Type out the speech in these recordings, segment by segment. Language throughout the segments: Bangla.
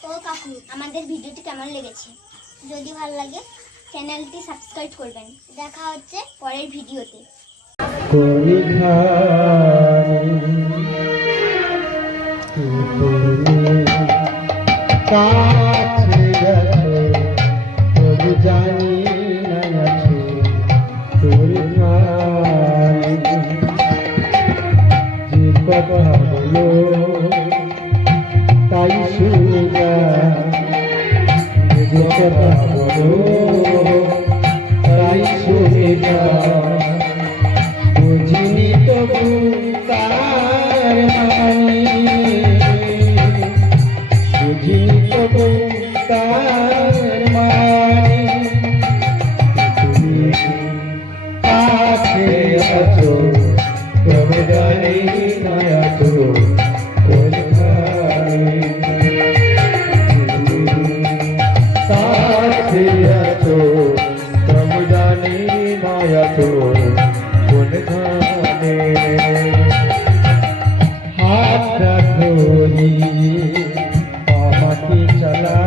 ও কাকু, আমাদের ভিডিওটি কেমন লেগেছে? যদি ভালো লাগে চ্যানেলটি সাবস্ক্রাইব করবেন। দেখা হচ্ছে পরের ভিডিওতে। তাই শুনে যা তাই শুনে যা বুঝিনি তবু তার মানে বুঝিনি তবু তার মানে তুমি কাছে আছো তবে জানি না আছো হাতটা ধরি আমাকে চালা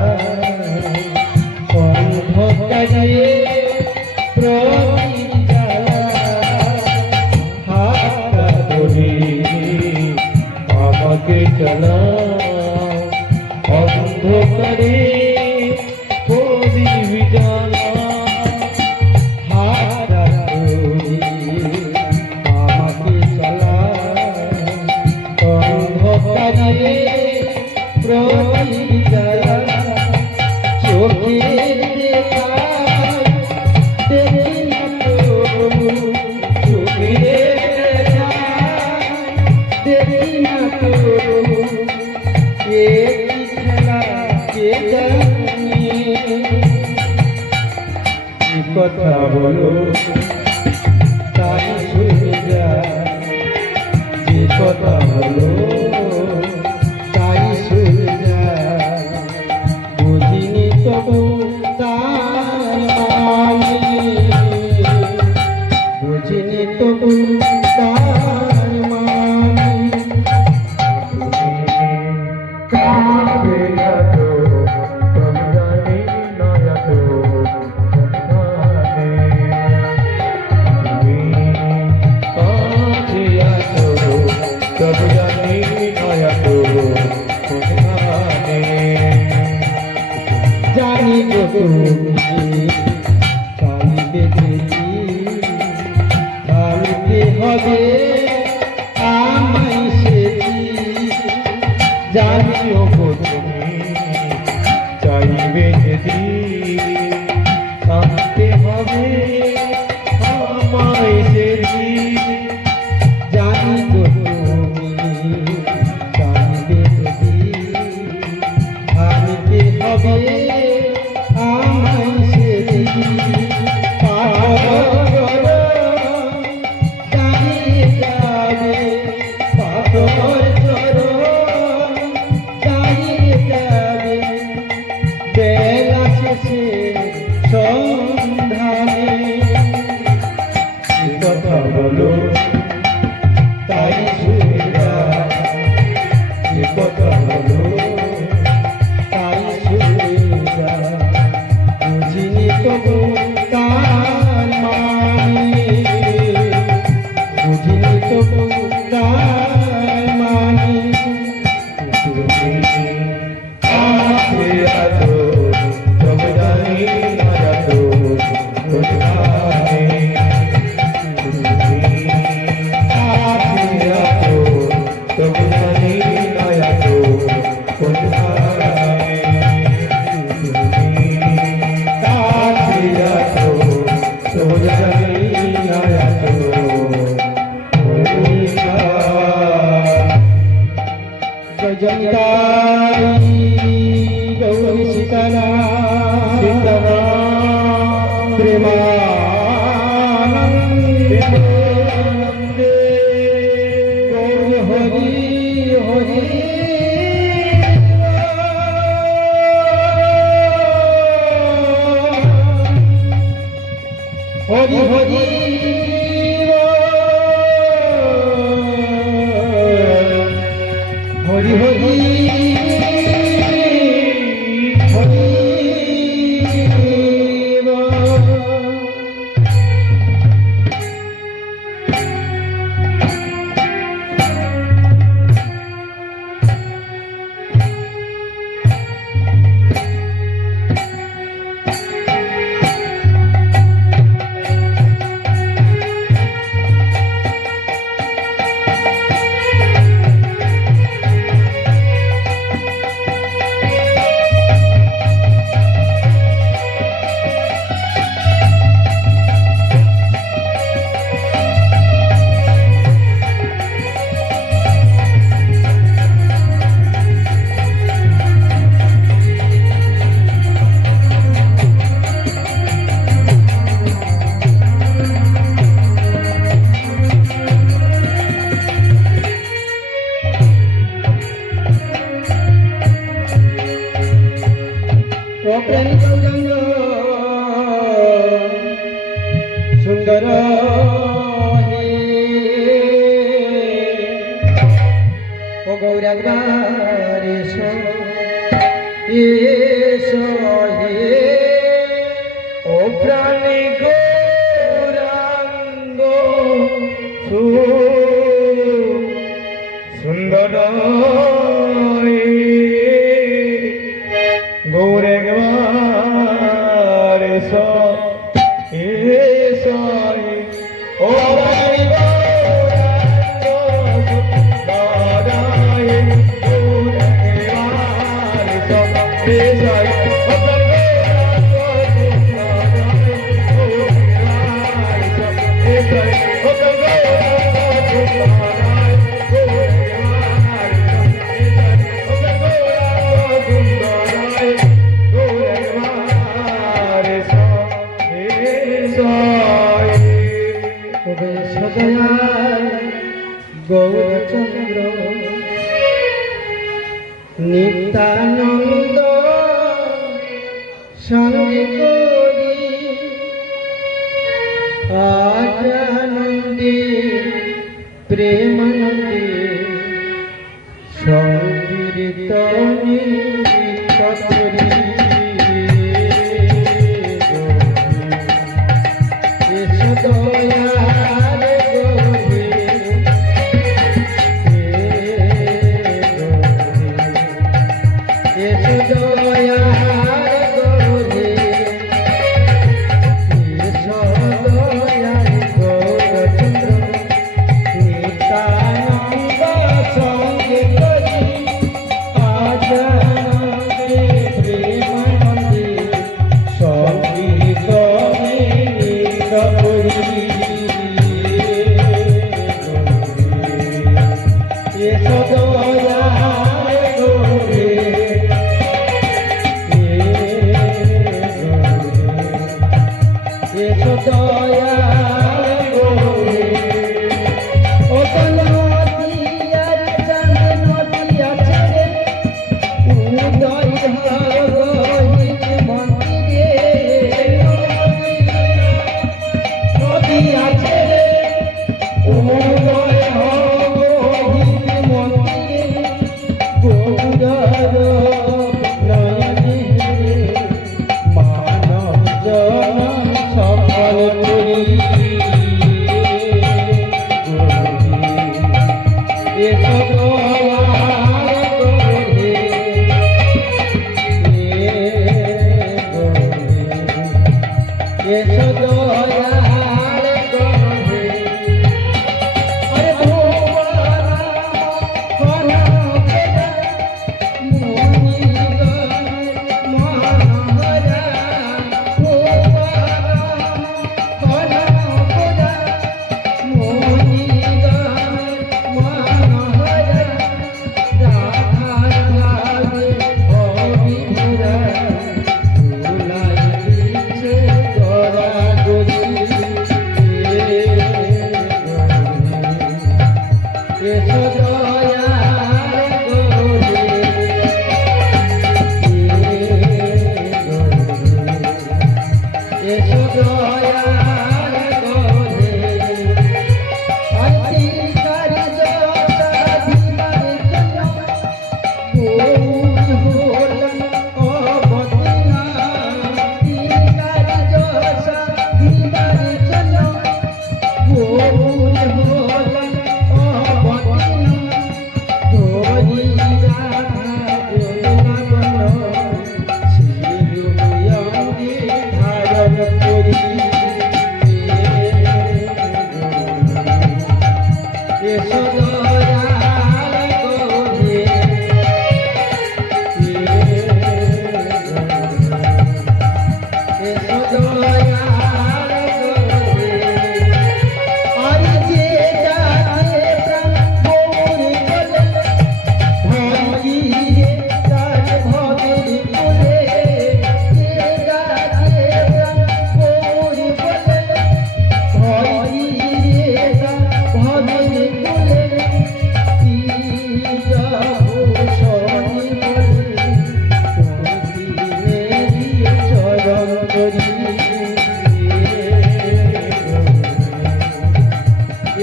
অন্ধকারে প্রদীপ জ্বালা হাতটা ধরি আমাকে চালা অন্ধকারে প্রদীপ জ্বালা হাতটা ধরি আমাকে চালা অন্ধকারে প্রদীপ জ্বালা চোখের দেখায় দেখি না তো চোখের দেখায় দেখি না তো এ কি খেলা কে জানে কথা বলো তাই শুনে যা যে কথা বলো তাই শুনে যা বুঝিনি তবু তার মানে বুঝিনি তবু তার মানে কাছে আছো তবে জানি না আছো জানি তো তুমি কাঁদতে দেখি কাঁদতে হবে আমায় সেটি জানিও তুমি চাইবে যদি কাঁদতে হবে আমায় সেটি জানি তো তুমি কাঁদতে যদি কাঁদতে হবে আমায় সেটি পাগল দাঁড়িয়ে যাবে পাথর চরণ দাঁড়িয়ে যাবে বেলা শেষে সন্ধানে কথা বলো তাই শুনে যা কথা বলো তাই শুনে যা বুঝিনি তবু তার মানে বুঝিনি তবু তার মানে তুমি কাছে আছো তবে জানি না আছো কোথায় তুমি কাছে আছো তবে জানি না আছো কোথায় তুমি কাছে আছো তবে জানি না আছো কোথায় জয় জয় গৌরী সীতা প্রেমী গৌরাঙ্গ সুন্দর হে ও গৌরাঙ্গ এসো এসো হে ও প্রাণী গৌরাঙ্গ সুন্দর গৌরে গরে সো এ সই ও ভাই গৌরাঙ্গ গৌরে গরে সো এ সই গৌরচন্দ্র নিত্যানন্দ সঙ্গে করি আজানন্দে প্রেমানন্দে সংকীর্তনে করি এসো দয়াল গৌরী এসো দয়াল গৌরী এসো দয়াল গৌরচন্দ্র নিত্যানন্দ সঙ্গে করি আজানন্দে প্রেমানন্দে সংকীর্তনে করি এসো দয়াল গৌরী এসো দয়াল গৌরী ও নদিয়ার চাঁদ নদিয়া ছেড়ে উদয় গহিত মন্দিরে নদিয়া ছেড়ে উদয় গহিত মন্দিরে গৌরর নয়নে মানব জন সকল করি এসো দয়াল গৌরী এসো দয়াল গৌরী আরে ভুবন কনকেরা মুনিগণ মনোহরা ভুবন কনকেরা মুনিগণ মনোহরা রাধার নামে অবিভরা দুলাই দিচ্ছে গড়াগড়ি এসো দয়াল গৌরী এসো দয়াল গৌরী অধিকার সাধিবার জন্য গৌর হলেন অবতীর্ণ অন্তরী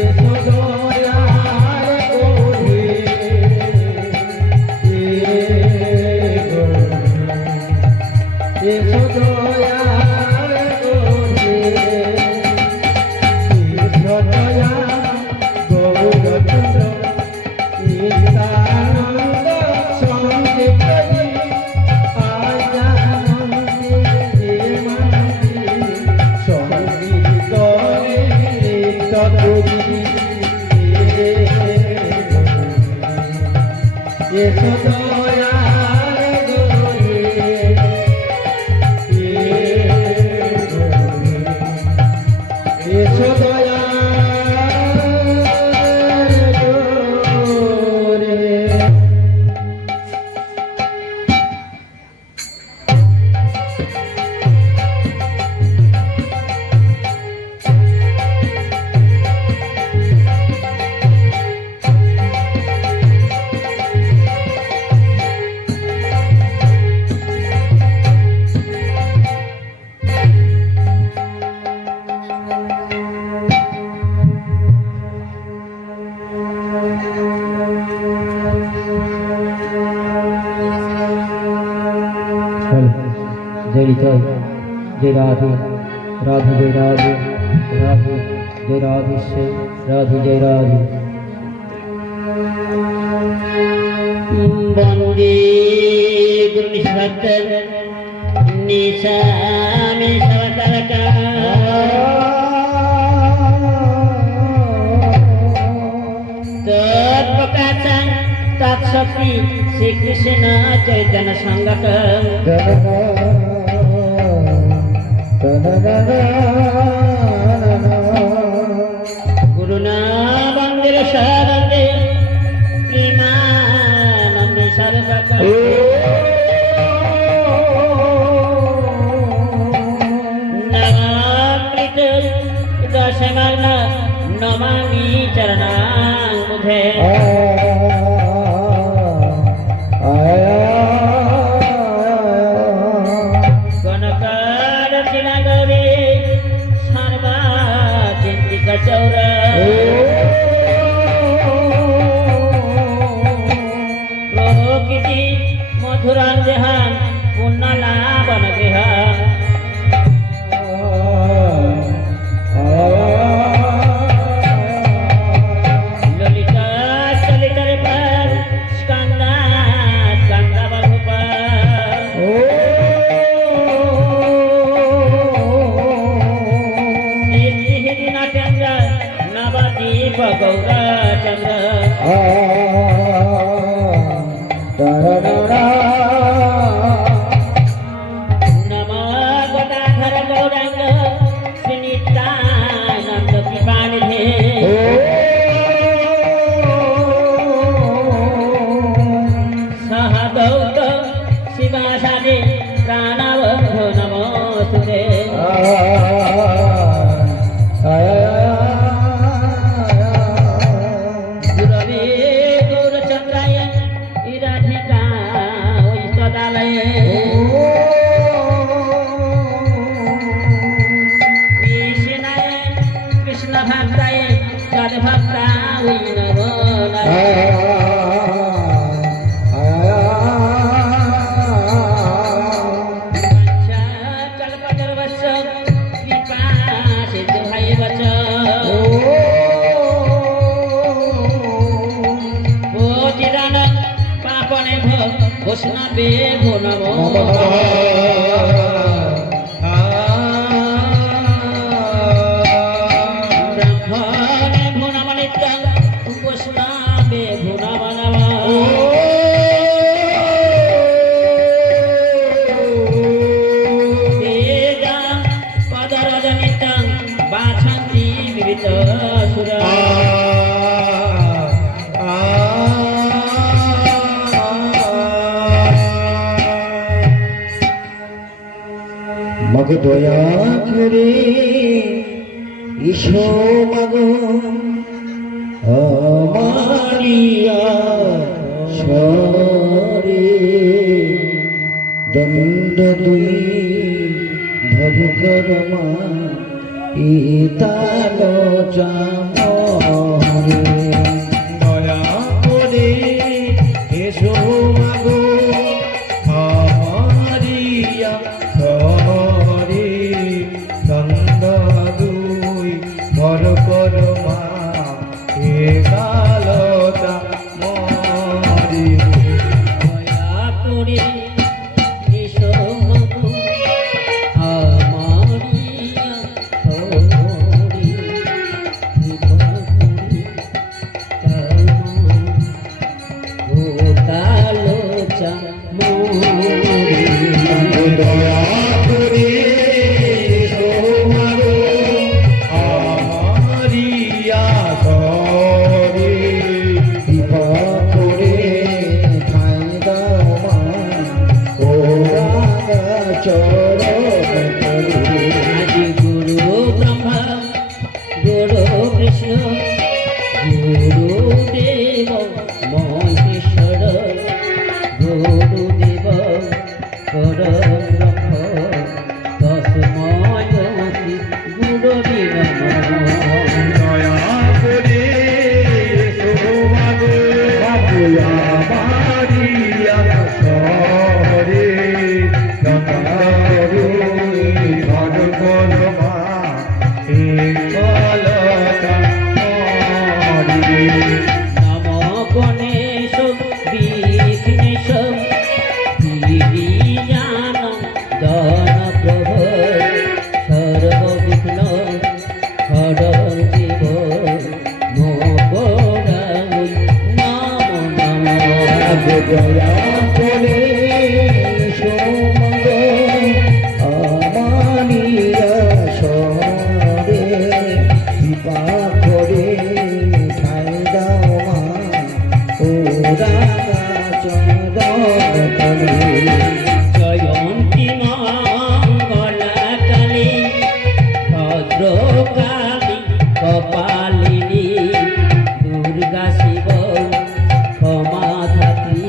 এসো দয়ার করে এসো দয়ার করে এসো দয়া গৌরচন্দ্র নিত্যানন্দ সঙ্গে করি আজানন্দে মানন্দে সঙ্গীত নৃত্য করি এসো দয়ার গরে এসো দয়ার গরে। जय जय जय राधे राधे जय राधे राधे जय राधे से राधे जय राधे वंदे गुरुनिष्ठर निशामि सवतरका तत्प्रकाशं तत्शक्ति श्री कृष्ण चैतन्य संगत गुरुना वंदे शरणे प्रेमानंदे सर्वका नमामृत दशमग्न नमामि चरणाम्बुधे प्रकृति मधुरान देहान पुण्यलाभन गृहान ललिता चलितरे पर स्कंदा स्कंदा बभुपाल निहिरी नाट्यंग नवदीप गौरा चंद्र नमो गदाधर गौरांग श्रीनित्यानंद कृपानिधे सहदौत शिवासादि प्राणबन्धो नमोस्तुते गुरवे गौरचन्द्राय इराधिका सदालय कृष्णाय कृष्ण भक्ताय तद भक्ताय नमो कल्पतरुवश्च कृपा सिद्धो भैवच कोटिदान पापने वैष्णवे भो नमो ब्रह्मणे भो नमो नित्यं वैष्णवे भो नमो नमः तेजां पदरजनितं वाछन्ति विविधसुरा मग दया करे ईशो मग हमारिया शरे दंड दुई ভবকর্মা ইতালো চামরে দয়া করে এসো মাগো আমারিয়া সরে চন্দ দুই ভবকর্মা ইতালো চামরে দয়া করে এসো মাগো আমারিয়া সরে কালো চামরে দয়া করে সোমারো আমারিয়া সরে কৃপা করে ঠাই দাও মা ও রাঙা চরণ তলে। আজি গুরু ব্রহ্মা গুরু কৃষ্ণ গুরুদেব মহেশ্বর গুরুদেব পরব্রহ্ম তস্মৈ শ্রী গুরবে নমঃ। দয়া করে সোমারো আমারিয়া সরে নন্দরুই ভগবন্মা একলতা মরি নমো গণেশ বিঘ্নেশ বিজ্ঞান জন প্রভ সর্ববিঘ্ন হরণ জীব মোগরাই নমো নমঃ। দয়া করে সোমগ আমানিয়া সরে কৃপা করে ঠাই দাও মা ও রাঙা চন্দন তলে। জয়ন্তী মঙ্গলা কালী ভদ্রকালী কপালিনী দুর্গা শিব ক্ষমাধাত্রী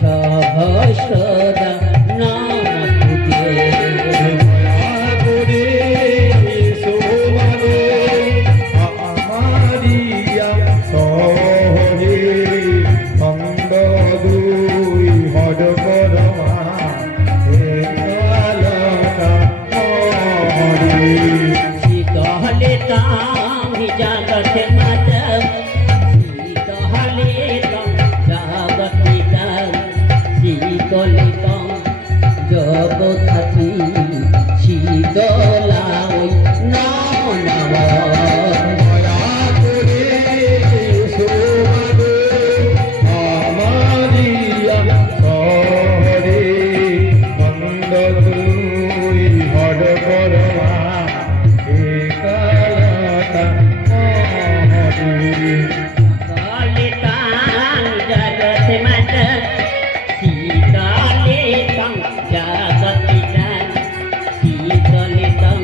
সহস্রদা নমস্তুতে। দয়া করে সোমারো আমারিয়া সরে খণ্ড দুই হরকরমা একলতা মরি শীতলে তামি জাগতে মাতা শীতলে তম জাগতি দাম শীতলে তম জগৎধাত্রী শীতলা ওই নম নমঃ। দয়া করে সোমারো আমারিয়া সরে খণ্ড দুই হরকরমা একলতা মরি শীতলে তাম জাগতে মাতা শীতলে তম জাগতি দাম শীতলে তম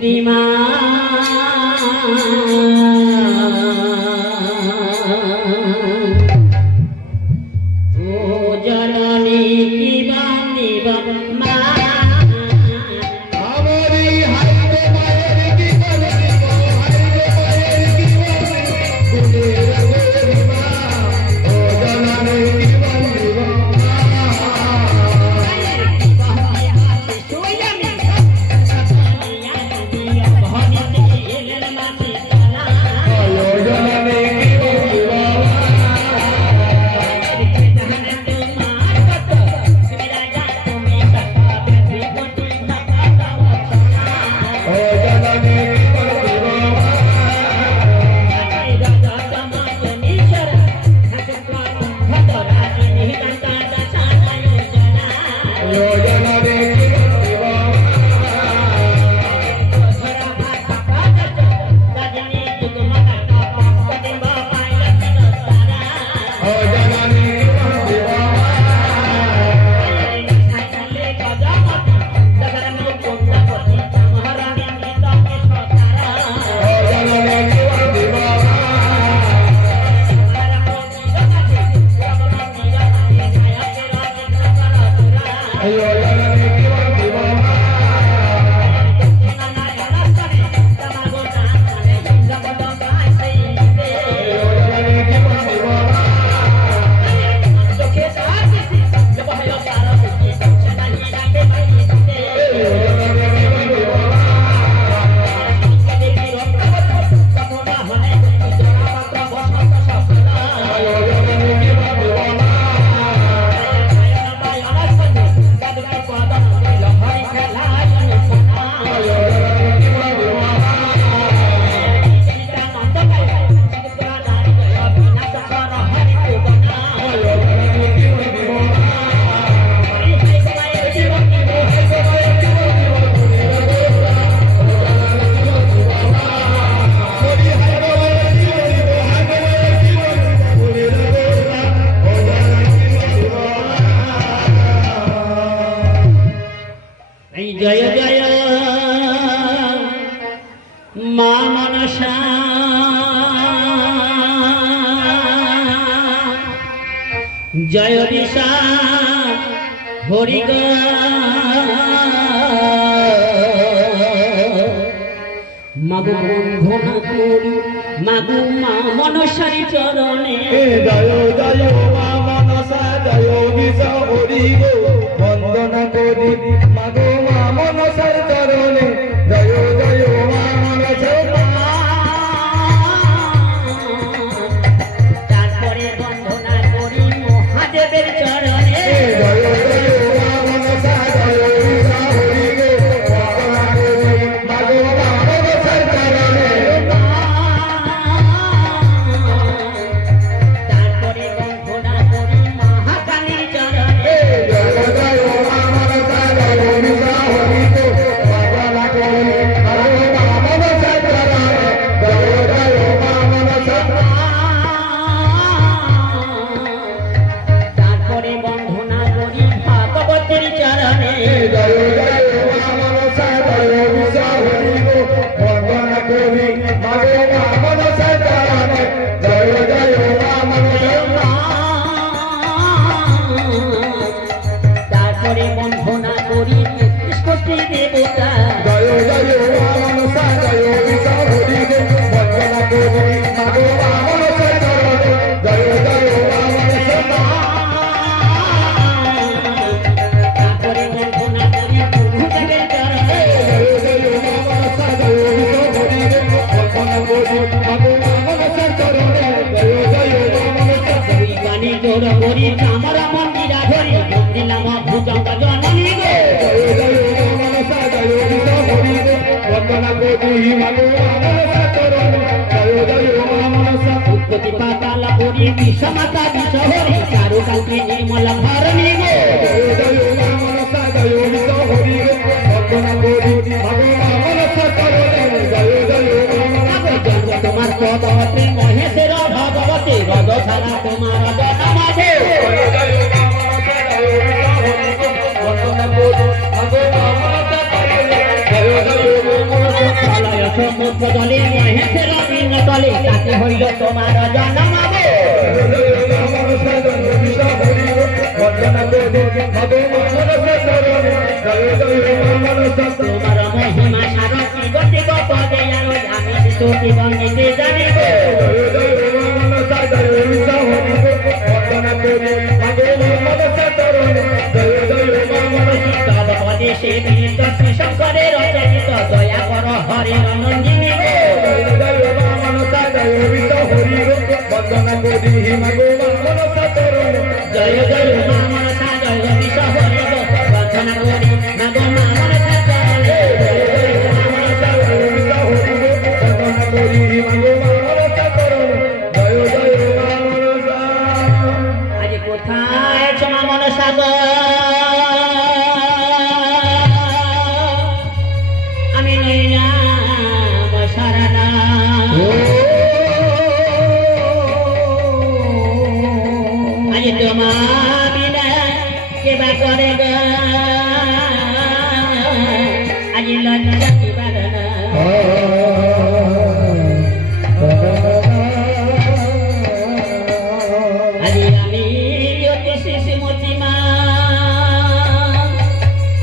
সুদিমা ও জননী কি বান্দিবা মা জয় জয় মা মনসা জয় দিশা হরি গ মাগো বন্ধনা করি মাগো মা মনসারি চরণে জয় জয় মা মনসা জয় দিশা হরি গো বন্দনা করি মাগো মা মনসার চরণে জয় জয় মা মনসা তারপরে বন্দনা করি মহাদেবের চরণে জয় জয় মা মনসা জয় দিশা হরি গো বন্দনা করি মাগো মা মনসার চরণে তারপরে বন্দনা করি মহাকালীর চরণে জয় জয় মা মনসা জয় দিশা হরি গো বন্দনা করি মাগো মা মনসার চরণে জয় জয় মা মনসা তারপরে বন্ধনা করি ভাগবতের চরণে জয় জয় মা মনসা জয় দিশা হরি গো বন্দনা করি মাগো মা মনসা চরণে জয় জয় মা মনসা তারপরে বন্ধনা করি তেত্রিশ দেবতা জয় জয় মা মনসা জয় দিশা হরি গো বন্দনা করি মাগো মা মনসা চরণে জয় জয় মা মনসা তারপরে বন্ধনা করি প্রভুদেবের চরণে জয় জয় মা মনসা জয় দিশা হরি গো বন্দনা করি মাগো মা মনসা চরণে জয় জয় মা মনসা ওই বাণী জোর করি চামরা মন্দিরা ধরি মন্দিলাম ভুজঙ্গ জননী গো জয় জয় মা মনসা জয় দিশা হরি গো বন্দনা করি মাগো মা মনসা চরণে জয় জয় মা মনসা উৎপত্তি পাতাল করি বিশ্বমাতা বিশ্বহরি চারু কালকে নির্মল ধরণী গো জয় জয় মা মনসা জয় দিশা হরি গো বন্দনা করি মাগো মা মনসা চরণে জয় জয় মা মনসা জন্ম তোমার পদতে মহেশের ভগবতী রজ ছাড়া তোমার জনমাধে জয় জয় মা মনসা জয় দিশা হরি গো বন্দনা করি মাগো মা মনসা চরণে জয় জয় মা মনসা হইল তোমার জন্ম গো তোমার মহিমা সারথি গতি পদে জানো আমি স্তুতি বন্দিতে জানিব তব পদে সে বিনীত শ্রী শঙ্করের রচনিত দয়া কর হরে রঞ্জিনী গো জয় জয় মা মনসা জয় বিষ হরি গো বন্দনা করি মাগো মা মনসা চরণে আজ কোথায় আছো মা মনসা গো আমি নইলাম সারানা আজ তোমার বিনা কেবা করে গো আজ লজ্জা কি বারনা আজ আমি অতি শিশুমতি মা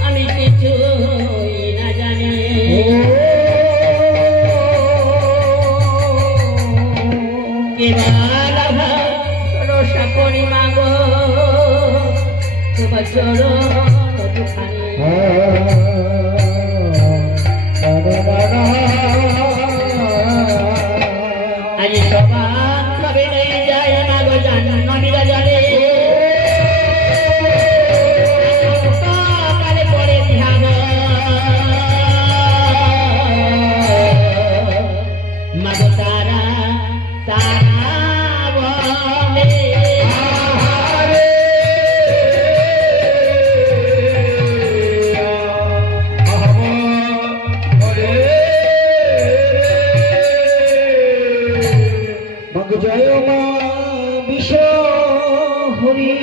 আমি কিছুই না জানি কেবা লাভা রসা করি মাগো তোমার চরণ দুখানি আজ সবার সবে নেই যায় মাগো জান নদীরা জলে কালে পরে ধ্যান মাগো তারা তারা বলে জয় মা বিষ হরি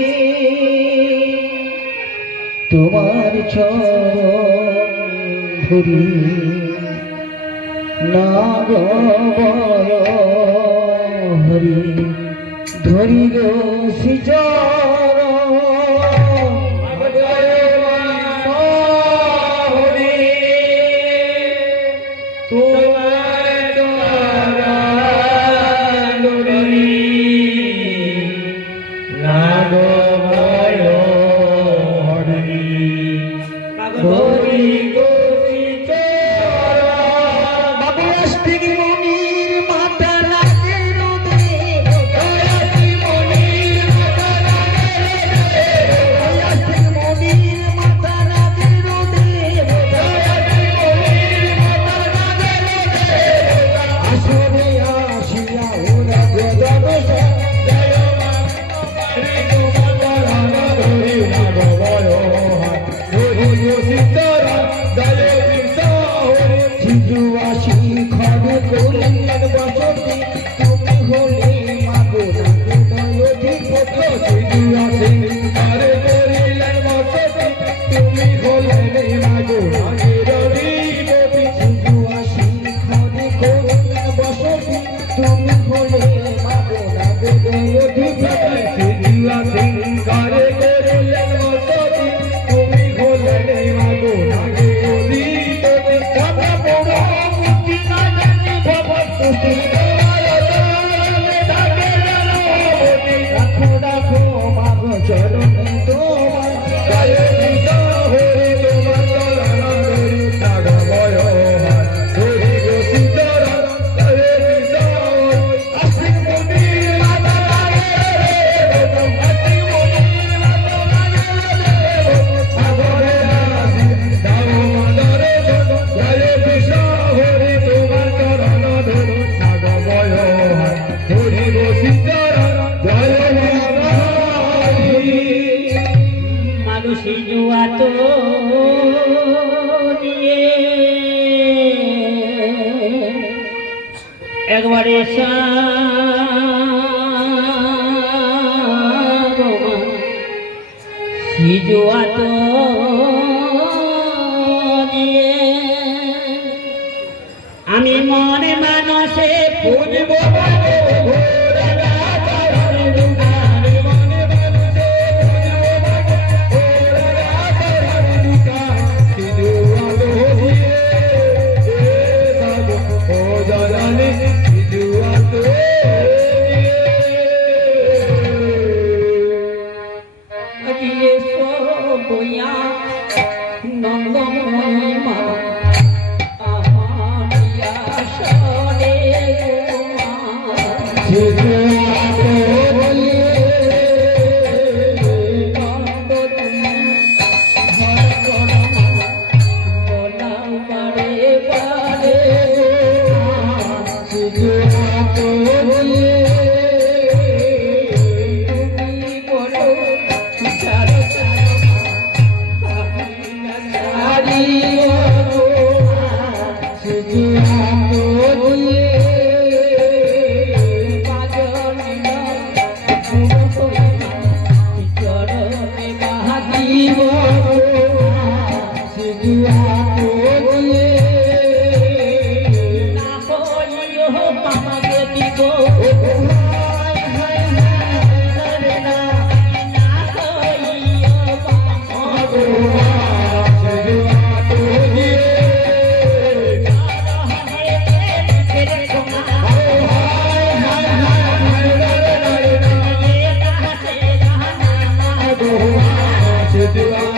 তোমার চরণ ধরি নাগ হরি ধরি গো শ্রীচরণ একবারে সিজুয়া তো আমি মনে মানসে পুজব বইয়া নন্দময়ী মা আমানিয়া সরে Siddha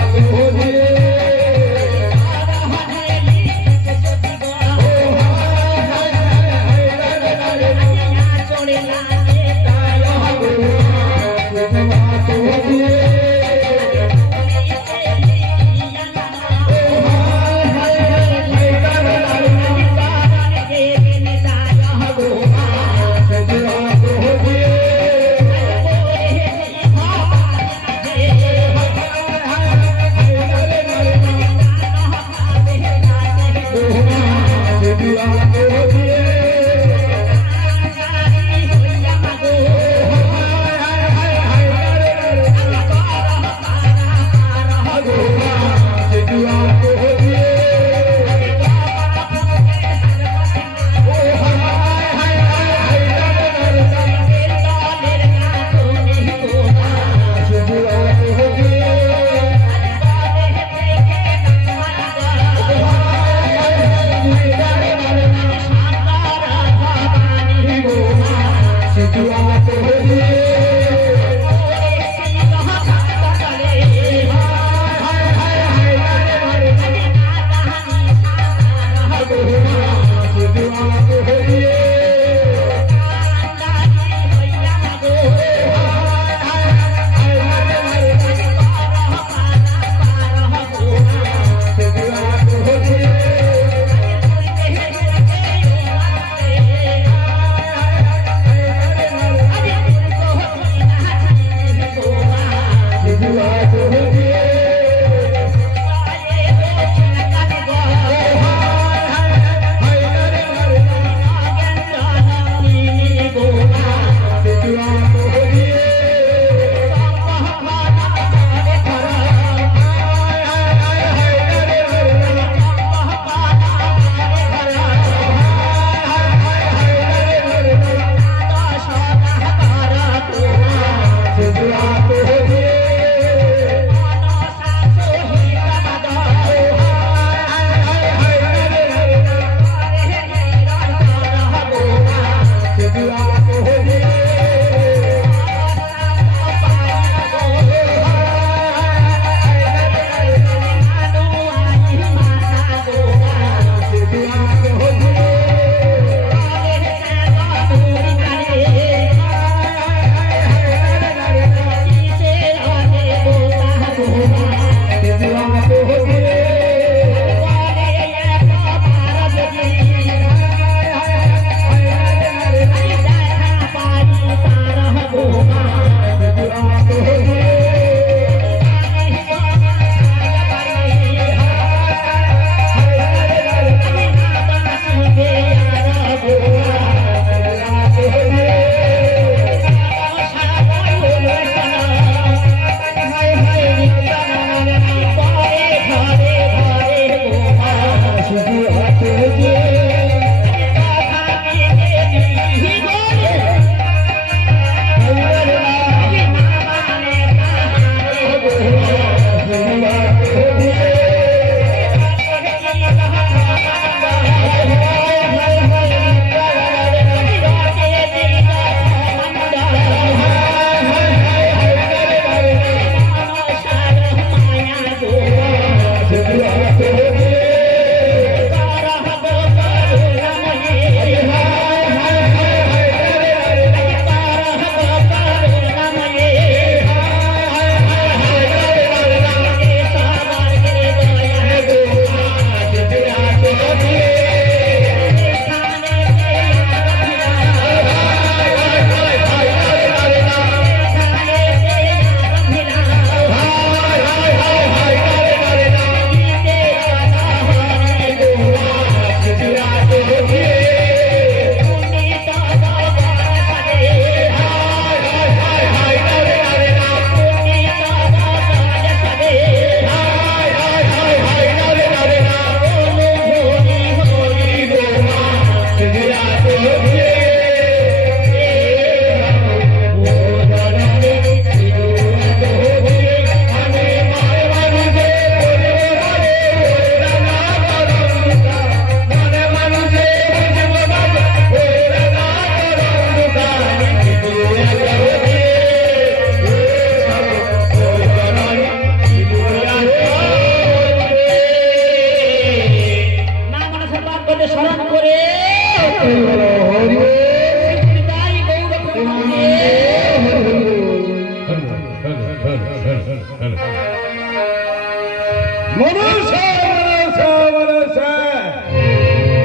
মনসা মনসা মনসা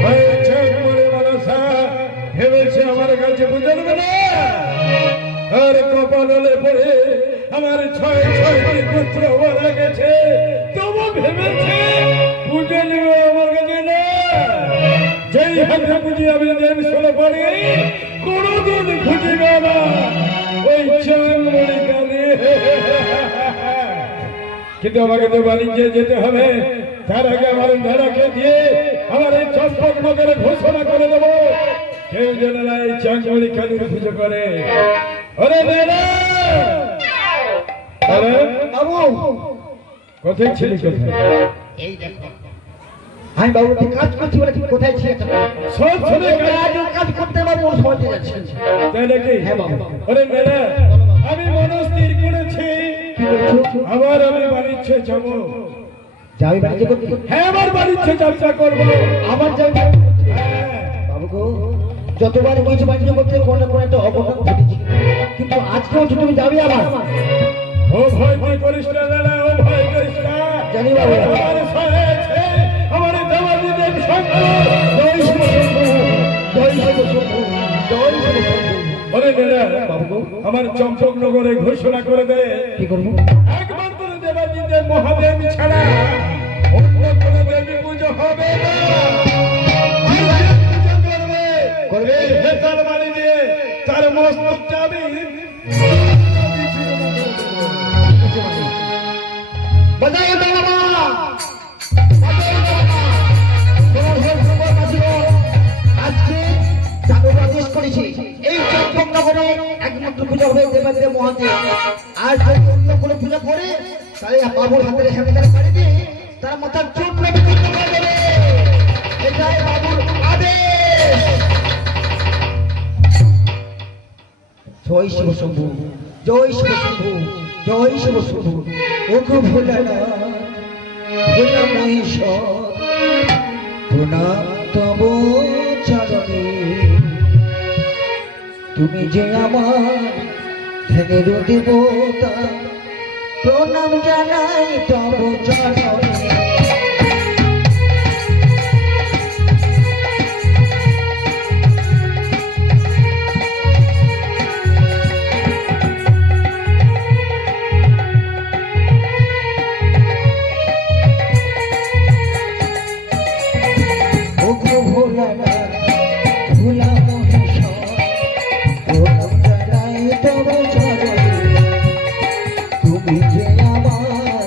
হয়েছে মনে মনসা ভেবেছে আমার কাছে বুঝলবে না আর কপালে পড়ে আমার ছয় ছয়টি পুত্র মারা গেছে তবু ভেবেছে বুঝে নেবে আমার কাছে না যেই হাতে বুঝি আমি দেব শোনা পড়ে কোনোদিন খুঁজিবে না ওই চাঙ্গমণি কানে কিন্তু আমাকে তো বাণিজ্যে যেতে হবে তার আগে আমার ভেড়াকে দিয়ে আমার এই চম্পক নগরে ঘোষণা করে দেবো কেউ যেন না এই চাঙ্গমণি কালীর পুজো করে ওরে ভেড়া আরে বাবু কোথায় ছিলি কোথায় এই দেখো আমি বাবু তুই কাজ করছি বলে তুমি কোথায় ছিলে সব ছেলে কাজ করতে বাবু ওর সময় দিয়ে যাচ্ছে তাই নাকি হ্যাঁ বাবু ওরে ভেড়া আমি মনস্থির করেছি কি করছো আবার আমি বাণিজ্যে যাবো যাবি বাড়িতে করতে হ্যাঁ আমার বাণিজ্যে যাত্রা করবো আবার যাবি হ্যাঁ বাবু গো যতবার কিছু বাণিজ্য করতে কোনো না কোনো একটা অঘটন ঘটেছে কিন্তু আজকে হচ্ছে তুমি যাবি আবার ও ভয় তুই করিস না দাদা ও ভয় করিস না জানি বাবু। আমার সহায়ছে আমার দেবাদি দেব শঙ্কর জয় শিব শম্ভু জয় শিব শম্ভু জয় শিব শম্ভু ওরে দাদা বাবু আমার চম্পক নগরে ঘোষণা করে দে কি করবো একমাত্র দেবাদি দেব মহাদেব ছাড়া অন্য কোন দেবী পুজো হবে না আর যে পুজো করবে করবে। এই হেতাল বাড়ি দিয়ে তার মস্তক যাবে বাজায় দাও বাবা বাজায় দাও বাবা তোমার ঘর খবর কাটিও আজকে চাঁদের আদেশ করেছি এই চম্পকনগরে একমাত্র পূজা হবে দেবাদেব মহাদেব আর যদি অন্য কোনো পূজা করে তাহলে বাবুর হাতে রেখে তারা পাড়ি দিয়ে তারা মাথার চোট নেবে করতে পারবে এটাই বাবুর আদেশ জয় শিব শম্ভু জয় শিব শম্ভু জয় শিব শম্ভু ওগো ভোলানাথ ভোলা মহেশ্বর প্রণাম তব চরণে তুমি যে আমার ধ্যানের দেবতা প্রণাম জানাই তব চরণে ওগো ভোলানাথ ভোলা মহেশ্বর প্রণাম জানাই তব চরণে তুমি যে আমার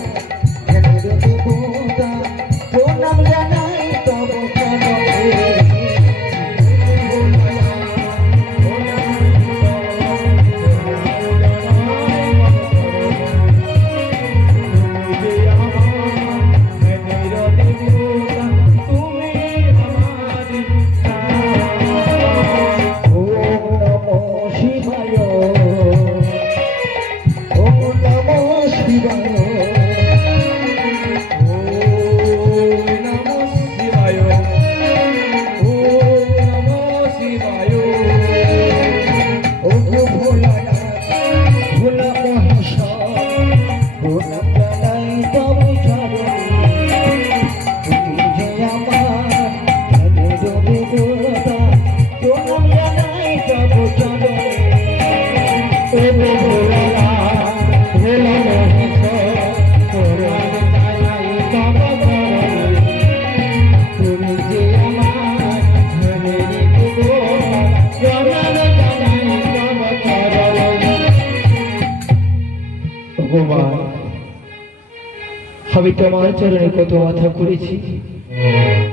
ধ্যানের দেবতা প্রণাম জানাই তব চরণে ওম নমো শিবায় ওম নমো শিবায় ওম নমো শিবায় ওম নমো শিবায় ওগো ভোলানাথ ভোলা মহেশ্বর প্রণাম জানাই তব চরণে তুমি যে আমার ধ্যানের দেবতা প্রণাম জানাই তব চরণে ওগো ভোলানাথ ভোলা মহেশ্বর প্রণাম জানাই তব চরণে তুমি যে আমার ধ্যানের দেবতা প্রণাম জানাই তব চরণে ভগবান আমি তোমার চরণে কত মাথা করেছি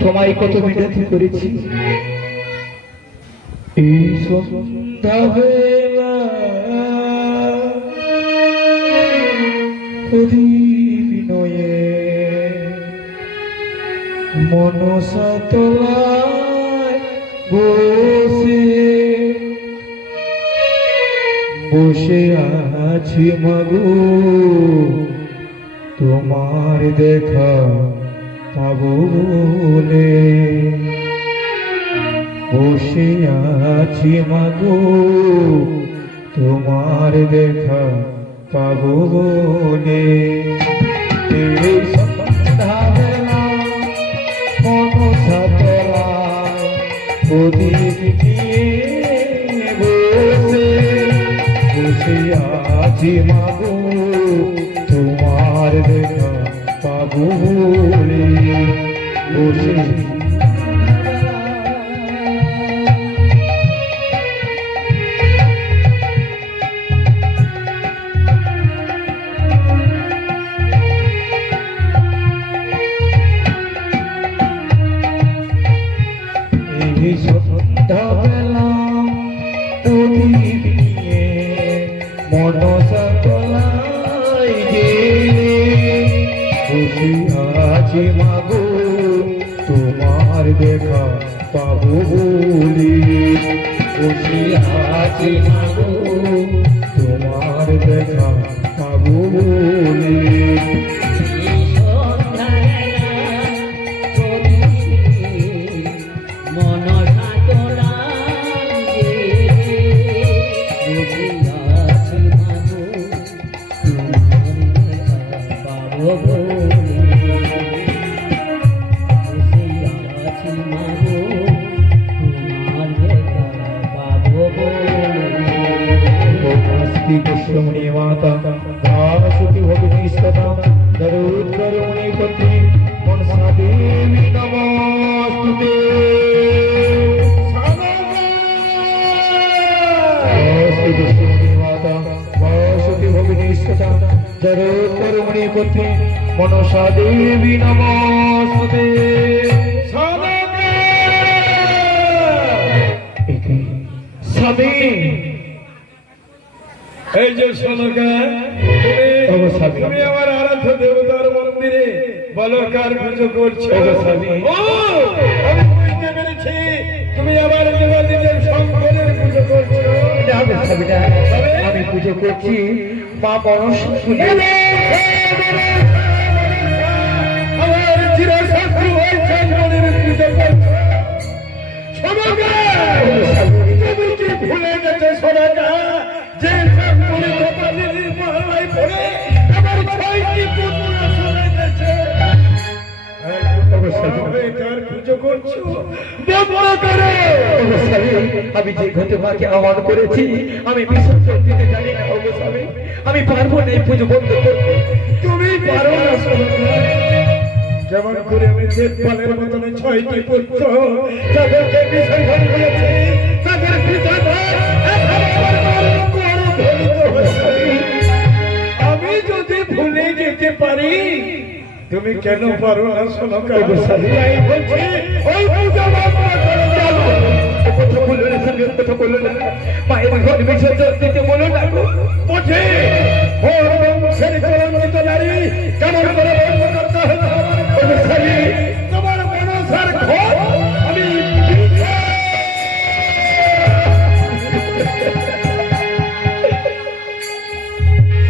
তোমায় কত মিনতি করেছি এই সন্ধ্যা বেলা করি বিনয়ে মনসা তলায় বসে বসে আছি মাগো তোমার দেখা পাবো বলে বসে আছি মাগো তোমার দেখা পাবো বলে এই সন্ধ্যা আছি মাগো তোমার দেখা পাবো বলে বসে এই সন্ধ্যাবেলা প্রদীপ নিয়ে মনসা তলায় গেলে বসে আছি মাগো তোমার দেখা পাবো বলে বসে আছি মাগো তোমার দেখা পাবো বলে पुष्पमुनि माता भासुति भगिनी सदा दरोत्तरमुनि पत्नी मनसा देवी नमोस्तुते पुष्पमुनि माता भासुति भगिनी सदा दरोत्तरमुनि पत्नी मनसा देवी नमोस्तुते सभी এই যে সোনাকা তুমি আমার আরাধ্য দেবতার মন্দিরে বলো কার পুজো করছো আমি বুঝতে পেরেছি তুমি আমার দেবতাদের শঙ্করের পুজো করছো আমি পুজো করছি মা পরশুকুলে আমার চিরশত্রু ওই শঙ্করের পুজো করছো সোনাকা তুমি কি ভুলে গেছো সোনাকা যে শঙ্করের কপালের মহলায় পড়ে আমার ছয়টি পুত্র চলে গেছে আমি যে ঘটনাকে আহ্বান করেছি আমি বিসর্জন দিতে জানি না অবস্থায় আমি পারবো না এই পুজো বন্ধ করতে। তুমি পারো না যেমন করে আমি দেবপালের মতন ছয়টি পুত্র তাদেরকে বিসর্জন দিয়েছি তাদের পিতা আমি যদি ভুলে যেতে পারি তুমি কেন পারো না শোনো বলছি ওই পূজা কথা বললো না সঙ্গে কথা বললো না মায়ের ঘর বিসর্জন দিতে বলো না বুঝে চলন্ত নারী কেমন করে বন্ধ করতে হবে তোমার মনসার ঘর আমি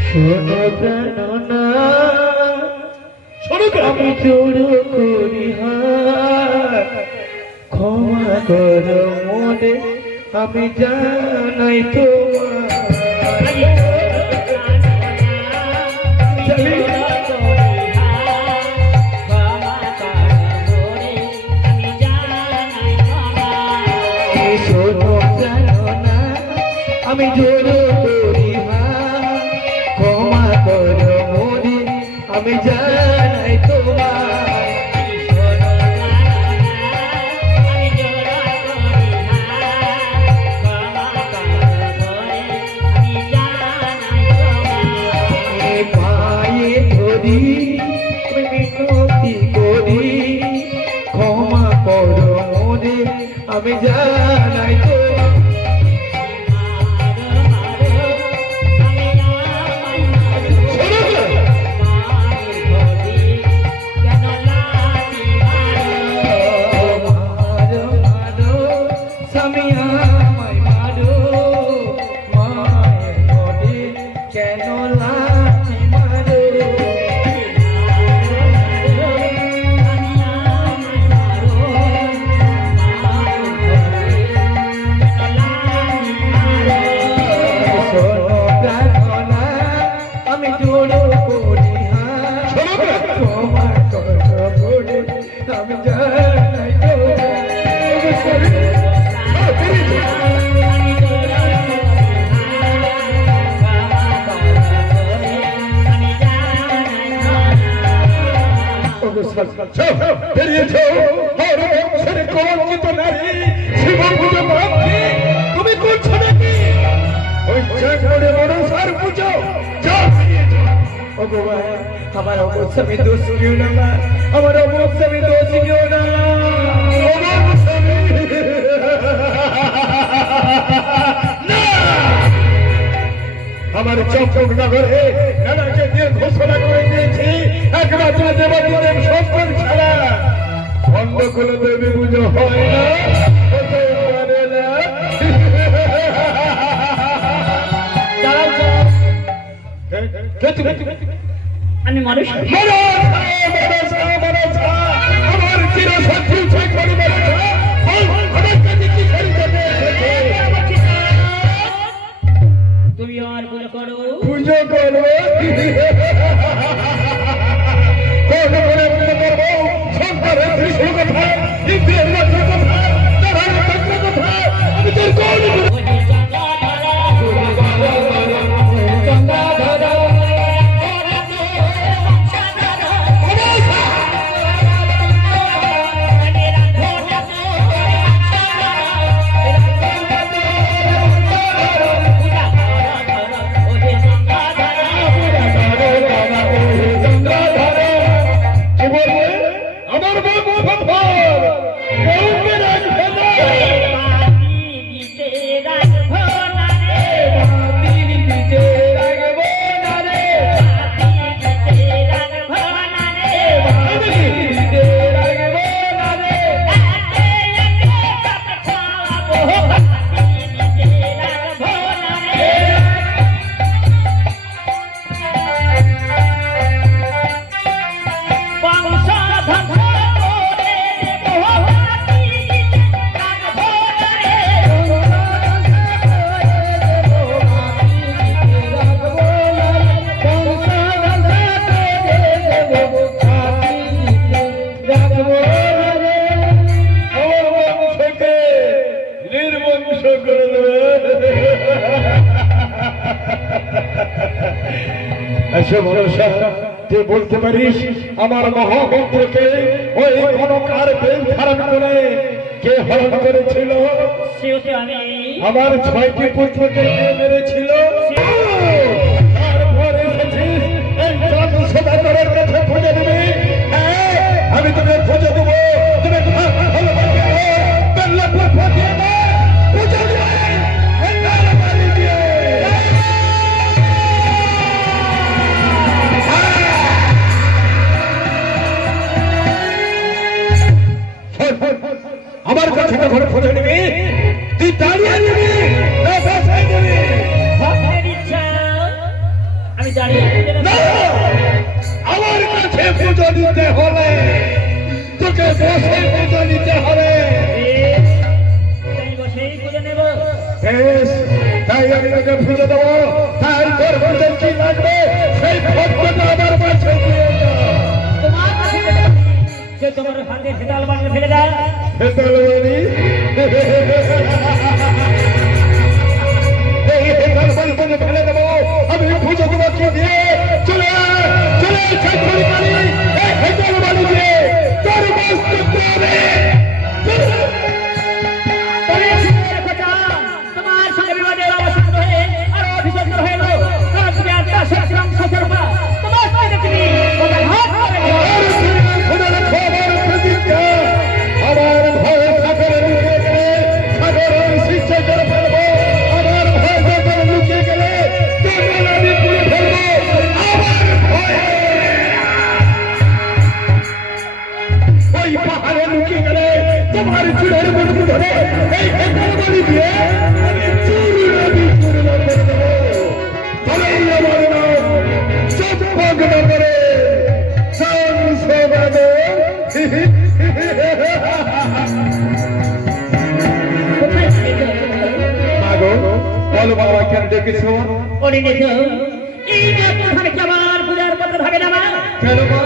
শোনো প্রাণনা আমি জোড়ো করি হাত ক্ষমা করো মনে আমি জানাই শোনো প্রাণনা আমি জোড়ো করি হাত ক্ষমা করো মনে আমি জানাই পায়ে ধরি মিনতি করি ক্ষমা করো মনে আমি জানাই বেরিয়েছো আর বংশের কলঙ্কিত নারী শিব পুজো ভাবছি তুমি করছো নাকি ওই চাকরে মনসার পুজো যাও বেরিয়েছো ভগবান আমার অবস্থামী দোষ কেউ না মা আমার অবস্থামী দোষ কেউ না আমার চম্পক নগরে নানাকে দিয়ে ঘোষণা করে দিয়েছি একমাত্র দেবাদিদেব শঙ্কর ছাড়া অন্য কোনো দেবী পুজো হয় না হতে পারে না কে তুমি আমি মানুষ আমার চিরশত্রু শেখর আমাকে কি করিতে তুমি আর পুজো করো পুজো করবো কোন করে পুজো করবো শঙ্করের ত্রিশূল কথা ইন্দ্রের মন্ত্র কথা তার তন্ত্র কথা আমি তোর কোন তুই বলতে পারিস আমার মহামন্ত্রকে ওই কনকার বেল ধারণ করে কে হরণ করেছিল আমার 6টি পুত্রকে মেরেছিল তারপরে এসেছিস এই সদাগরের কাছে পুজো দিবি আমি তোকে পুজো দেবো তুমি পুজো দিবে আমার কাছে ঘরে খুঁজে নিবি তুই দাঁড়িয়ে নিবি আমি দাঁড়িয়ে আমার কাছে পুজো দিতে হলে তোকে বসে পুজো দিতে হবে বসেই পুজো নেব বেশ তাই আমি তোকে পুজো দেবো তাই তোর পুজো কি লাগবে সেই ভক্তটা আমার কাছে দিয়ে তোমার কাছে যে তোমার হাতে ফেটাল বানিয়ে ফেলে দেয় ফেলে দেবো আমি পুজো দেবো কি দিয়ে চলে চলে বাড়ি দিয়ে তোর তোমার সঙ্গে বিবাদের অবসান হয়ে আর অভিযোগ হয়ে গেল তুমি আত্মা সত্যম সতর্পা তোমার সঙ্গে তুমি আমার ভয় সাগরে লুকিয়ে গেলে সাগরের শিক্ষা করে ফেলবো আমার ভয় সাগরে লুকিয়ে গেলে জঙ্গল আমি পুড়ে ফেলবো আমার ভয়ে ওই পাহাড়ে লুকিয়ে গেলে তোমার চুলের মধ্যে ধরে এই হেঁটে বাড়ি দিয়ে আমি চুরুনা বিচুরুনা করে দেবো তবেই আমার নাম চম্পক নগরে সংসবাদে বলো বাবা কেন ডেকেছ কেন মা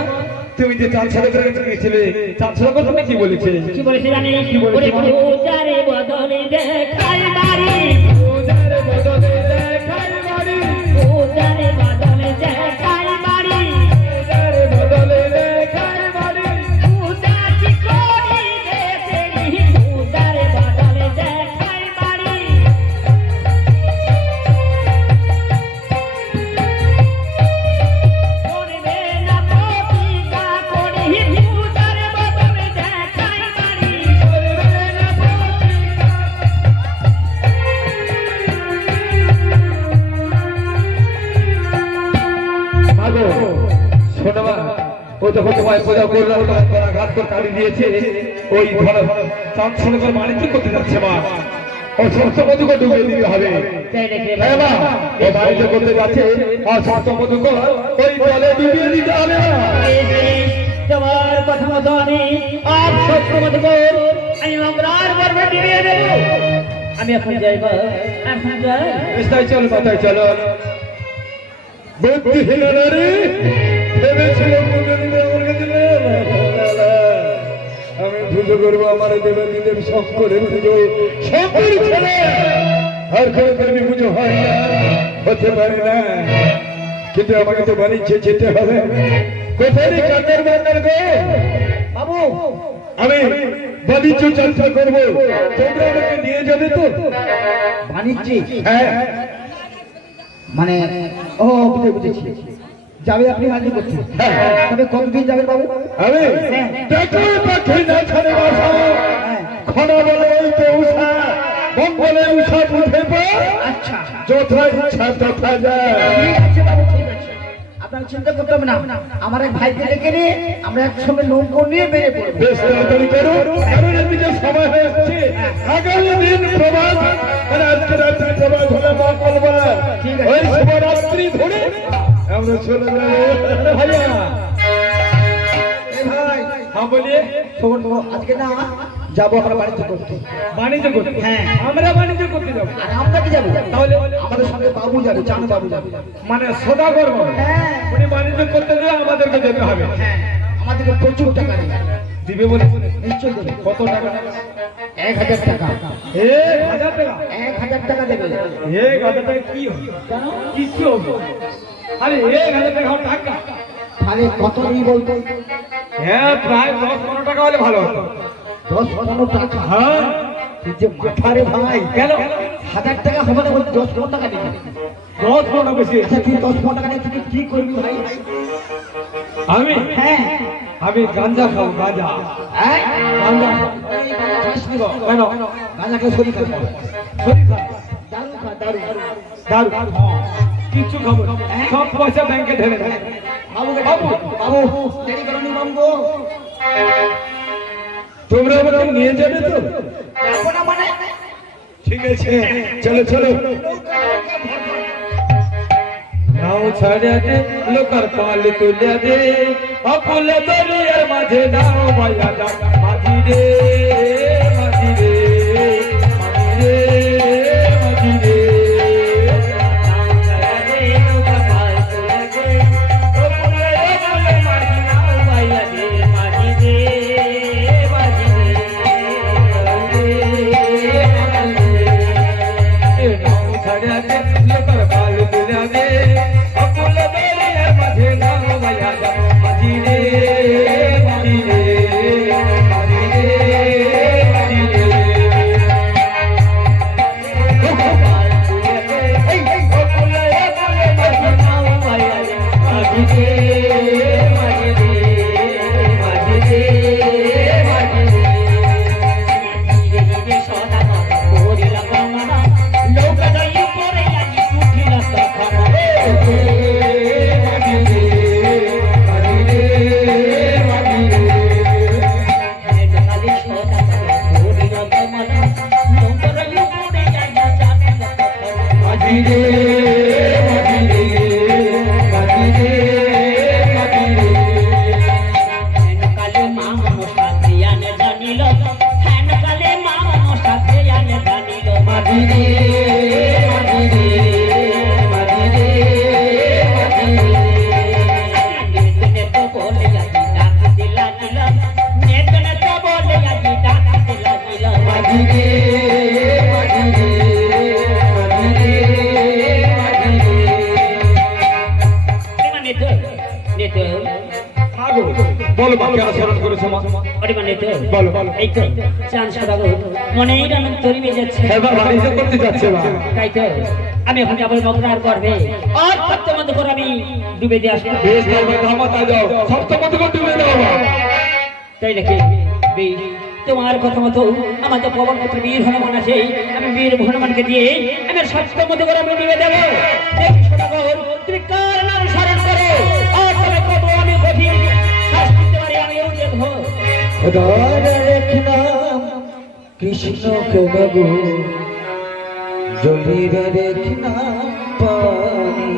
তুমি যে চাঁদছড়া করে গিয়েছিলে চাঁদছড়া কথা কি বলেছে কি বলেছে জানিস কি বলেছে পূজারে বদলে দেখাই বাড়ি পূজারে বদলে দেখাই বাড়ি পূজারে বদলে দেখাই বাড়ি পূজারে বদলে দেখাই বাড়ি সময় পূজা করলাম ঘাট করে কালি দিয়েছে ওই ধরো চাঁদ ছেলে করে বাণিজ্য করতে যাচ্ছে মা ও সমস্ত মধুকর ডুবিয়ে দিতে হবে তাই নাকি হ্যাঁ মা ও বাণিজ্য করতে যাচ্ছে আর সমস্ত মধুকর ওই জলে ডুবিয়ে দিতে হবে না তোমার কথা মতো আমি আর সত্য মতো আমি মঙ্গলার গর্ভে দিয়ে দেব আমি এখন যাইব এখন যাই রাস্তায় চল মাথায় চলো বুদ্ধিহীন নারী ভেবেছিলাম পুজো দিতে আমার কাছে আমি পুজো করবো আমার দেবাদিদেব শঙ্করের পুজো শঙ্কর ছেলে আর কোনো দেবী পুজো হয় না হতে পারে না কিন্তু আমাকে তো বাণিজ্যে যেতে হবে কোথায় কান্নার বান্নার গো বাবু আমি বাণিজ্য যাত্রা করবো তোমরা আমাকে নিয়ে যাবে তো বাণিজ্য হ্যাঁ মানে ও বুঝেছি যাবে আপনি বাণিজ্য করছেন হ্যাঁ তবে কতদিন যাবেন বাবু আমি দেখো পাখি না ছাড়ে বাসা খনা বলে ওই তো উষা মঙ্গলে উষা উঠে পা আচ্ছা যথা ইচ্ছা তথা যায় ঠিক আছে বাবু ঠিক আছে আপনার চিন্তা করতে হবে না আমার এক ভাইকে ডেকে নিয়ে আমরা একসঙ্গে নৌকো নিয়ে বেরিয়ে পড়বো বেশ তাড়াতাড়ি করো কারণ এদিকে সময় হয়ে আসছে আগামী দিন প্রভাত মানে আজকে রাত্রি প্রভাত হলে মঙ্গলবার ঠিক আছে। ওই শুভরাত্রি ধরে আমরা চলে যাবো ভাইয়া এই ভাই হ্যাঁ বলি শোন তো, আজকে না যাবো আমরা বাণিজ্য করতে বাণিজ্য করতে হ্যাঁ। আমরা বাণিজ্য করতে যাবো আর আমরা কি যাবো তাহলে আমাদের সঙ্গে বাবু যাবে চানু বাবু যাবে মানে সদা করবো হ্যাঁ উনি বাণিজ্য করতে গেলে আমাদেরকে যেতে হবে হ্যাঁ আমাদেরকে প্রচুর টাকা দেবে দিবে বলে নিশ্চয় দেবে কত টাকা 1000 টাকা 1000 টাকা 1000 টাকা দেবে 1000 টাকা কি হবে কিছু হবে আরে 1000 টাকা টাকা তাহলে কত নেই বলতো হ্যাঁ প্রায় 10-15 টাকা হলে ভালো হতো 10-15 টাকা হ্যাঁ তুই যে মাথারে ভাই কেন 1000 টাকা হবে না 10-15 টাকা নেবে 10-15 টাকা বেশি আচ্ছা তুই 10-15 টাকা নিয়ে তুই কি করবি ভাই আমি হ্যাঁ আমি গাঁজা খাবো গাঁজা হ্যাঁ গাঁজা এই গাঁজা খাস নি গো। কেন গাঁজা খেয়ে শরীর খারাপ হবে। শরীর খারাপ। দারু খা দারু দারু কিচ্ছু খাবো না। সব পয়সা ব্যাংকে ঢেলে দেয় বাবু বাবু বাবু দেরি করো নি বাবু গো। তোমরা আমাকে নিয়ে যাবে তো যাবো না মানে ঠিক আছে চলো চলো নাও ছাড়িয়া দে লোকার পাল তুলিয়া দে অকুল দরিয়ার মাঝে নাও ভাইয়া যা মাঝি রে মাঝি রে মাঝি রে মাঝি রে নাও ছাড়িয়া দে লোকার পাল তুলিয়া দে অকুল দরিয়ার মাঝে নাও ভাইয়া দে মাঝি রে মাঝি রে নাও ছাড়িয়া দে লোকার পাল তুলিয়া দে অকুল দরিয়ার মাঝে নাও ভাইয়া যা মাঝি রে মাঝি রে মাঝি রে মাঝি রে পাল তুলিয়া দে অকুল দরিয়ার মাঝে নাও ভাইয়া যা মাঝি রে মাঝি রে মাঝি রে মাঝি রে বলো বাকি আচরণ করেছো মা বলো বলো এই তো চান সদাগর মনের আনন্দ তৈরি যাচ্ছে এবার বাণিজ্য করতে যাচ্ছে মা তাই তো আমি এখন যাবো মগ্নার গর্ভে আর সপ্তমন্ত করে আমি ডুবে দিয়ে আসবো বেশ তাহলে ধামাতা যাও সপ্তমত করে ডুবে দাও মা তাই নাকি বেশ তোমার কথা মতো আমাদের পবন পুত্র বীর হনুমান আছে আমি বীর হনুমানকে দিয়ে আমি সপ্তমন্ত করে আমি ডুবে দেবো দেখি সদাগর তুমি কার নাম স্মরণ করো আর তবে কত আমি কঠিন শাস্তি খোদার এক নাম কৃষ্ণ কেন গো জলির এক নাম পানি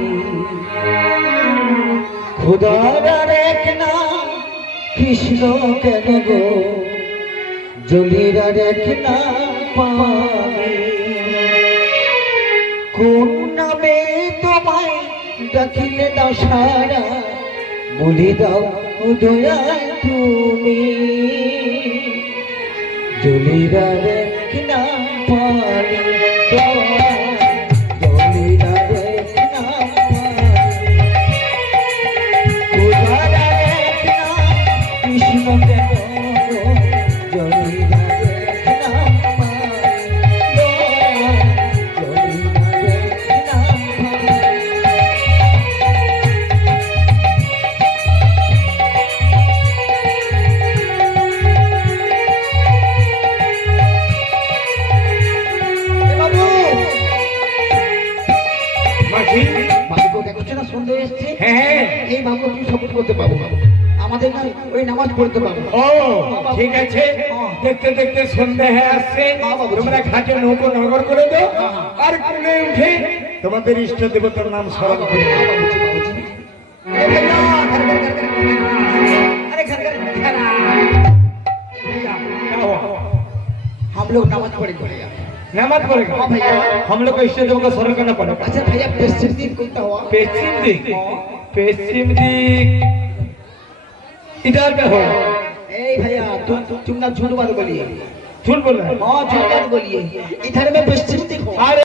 খোদার এক নাম কৃষ্ণ কেন গো জলির এক নাম পানি কোন নামে তোমায় ডাকিলে দাও সারা বলি দাও দয়া তুমি জলিরার এক নাম পানি জলিরার এক নাম পানি খোদার এক নাম কৃষ্ণ কেন গো জলিরার এক নাম পানি জলিরার এক নাম পানি মাঝি বাবু দেখছো না সন্ধ্যে এসছে হ্যাঁ এই বাবু তুমি শপথ করতে পাবো আমাদের না ওই নামাজ পড়তে পাবো ও ঠিক আছে দেখতে দেখতে সন্ধ্যা হয়ে আসছে তোমরা ঘাটে নৌকো নগর করে দাও আর কুলে উঠে তোমাদের ইষ্ট দেবতার নাম স্মরণ করে দাও। अरे घर घर भैया, क्या हुआ? हम लोग नमाज पढ़ेंगे भैया नमाज पढ़ेगा हाँ भैया हम लोग को इष्ट देव का स्मरण करना पड़ेगा अच्छा भैया पश्चिम दिन कोणता हुआ पश्चिम दिख पश्चिम दिख इधर पे हो ए भैया तुम ना झूठ बात बोलिए झूठ बोल रहा है हाँ झूठ बात बोलिए इधर में पश्चिम दिख हो अरे